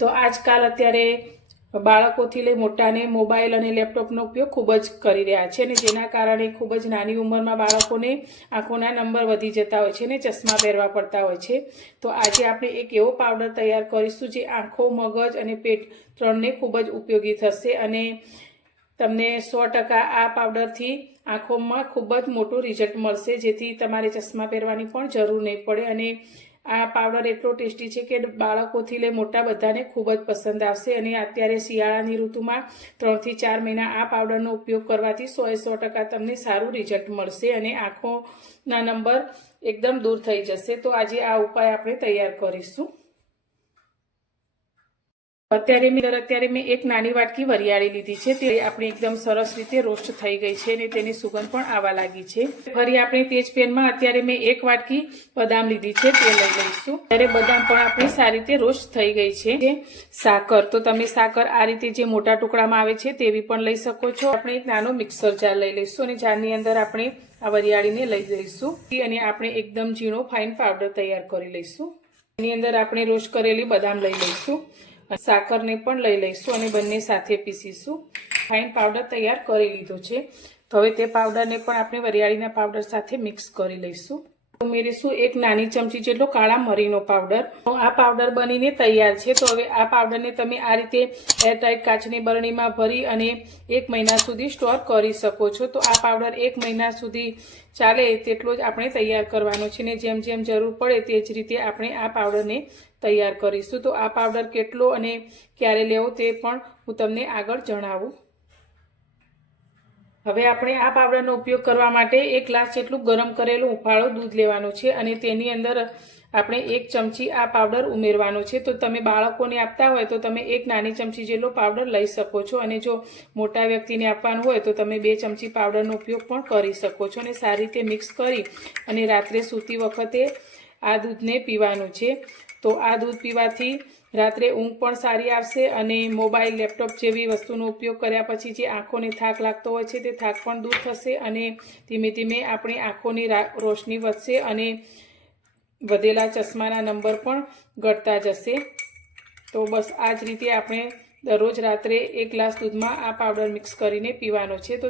તો આજકાલ અત્યારે બાળકોથી લઈ મોટાને મોબાઈલ અને લેપટોપનો ઉપયોગ ખૂબ જ કરી રહ્યા છે અને જેના કારણે ખૂબ જ નાની ઉંમરમાં બાળકોને આંખોના નંબર વધી જતા હોય છે અને ચશ્મા પહેરવા પડતા હોય છે। તો આજે આપણે એક એવો પાવડર તૈયાર કરીશું જે આંખો, મગજ અને પેટ ત્રણને ખૂબ જ ઉપયોગી થશે અને તમને 100% આ પાવડરથી આંખોમાં ખૂબ જ મોટું રિઝલ્ટ મળશે, જેથી તમારે ચશ્મા પહેરવાની પણ જરૂર નહીં પડે। અને આ પાવડર એટલો ટેસ્ટી છે કે બાળકોથી લઈ મોટા બધાને ખૂબ જ પસંદ આવશે। અને અત્યારે શિયાળાની ઋતુમાં 3 થી 4 મહિના આ પાવડરનો ઉપયોગ કરવાથી 100% તમને સારું રિઝલ્ટ મળશે અને આંખોના નંબર એકદમ દૂર થઈ જશે। તો આજે આ ઉપાય આપણે તૈયાર કરીશું। અત્યારે મેં એક નાની વાટકી વરિયાળી લીધી છે, તે આપણે એકદમ સરસ રીતે રોસ્ટ થઈ ગઈ છે અને તેની સુગંધ પણ આવવા લાગી છે। ફરી આપણે તે જ પેનમાં અત્યારે મેં એક વાટકી બદામ લીધી છે, તે લઈ લઈશું। ત્યારે બદામ પણ આપણી સારી રીતે રોસ્ટ થઈ ગઈ છે। સાકર, તો તમે સાકર આ રીતે જે મોટા ટુકડામાં આવે છે તેવી પણ લઈ શકો છો। આપણે એક નાનો મિક્સર જાર લઈ લઈશું અને જારની અંદર આપણે આ વરિયાળીને લઈ લઈશું અને આપણે એકદમ ઝીણો ફાઇન પાવડર તૈયાર કરી લઈશું। એની અંદર આપણે રોસ્ટ કરેલી બદામ લઈ લઈશું, સાકરને પણ લઈ લઈશું અને બંને સાથે પીસીશું। ફાઇન પાવડર તૈયાર કરી લીધો છે, તો હવે તે પાવડરને પણ આપણે વરિયાળીના પાવડર સાથે મિક્સ કરી લઈશું। ઉમેરીશું એક નાની ચમચી જેટલો કાળા મરીનો પાવડર। તો આ પાવડર બનીને તૈયાર છે। તો હવે આ પાવડરને તમે આ રીતે એરટાઇટ કાચની બરણીમાં ભરી અને 1 મહિના સુધી સ્ટોર કરી શકો છો। તો આ પાવડર 1 મહિના સુધી ચાલે તેટલો જ આપણે તૈયાર કરવાનો છે ને જેમ જેમ જરૂર પડે તે જ રીતે આપણે આ પાવડરને તૈયાર કરીશું। તો આ પાવડર કેટલો અને ક્યારે લેવો તે પણ હું તમને આગળ જણાવું। હવે આપણે આ પાવડરનો ઉપયોગ કરવા માટે 1 ગ્લાસ જેટલું ગરમ કરેલું ઉફાળું દૂધ લેવાનું છે અને તેની અંદર આપણે 1 ચમચી આ પાવડર ઉમેરવાનો છે। તો તમે બાળકોને આપતા હોય તો તમે 1 નાની ચમચી જેટલો પાવડર લઈ શકો છો અને જો મોટા વ્યક્તિને આપવાનું હોય તો તમે 2 ચમચી પાવડરનો ઉપયોગ પણ કરી શકો છો અને સારી રીતે મિક્સ કરી અને રાત્રે સૂતી વખતે આ દૂધને પીવાનું છે। તો આ દૂધ પીવાથી રાત્રે ઊંઘ પણ સારી આવશે અને મોબાઈલ, લેપટોપ જેવી વસ્તુનો ઉપયોગ કર્યા પછી જે આંખોને થાક લાગતો હોય છે તે થાક પણ દૂર થશે અને ધીમે ધીમે આપણી આંખોની રોશની વધશે અને વધેલા ચશ્માના નંબર પણ ઘટતા જશે। તો બસ આ જ રીતે આપણે દરરોજ રાત્રે 1 ગ્લાસ દૂધમાં આ પાવડર મિક્સ કરીને પીવાનો છે। તો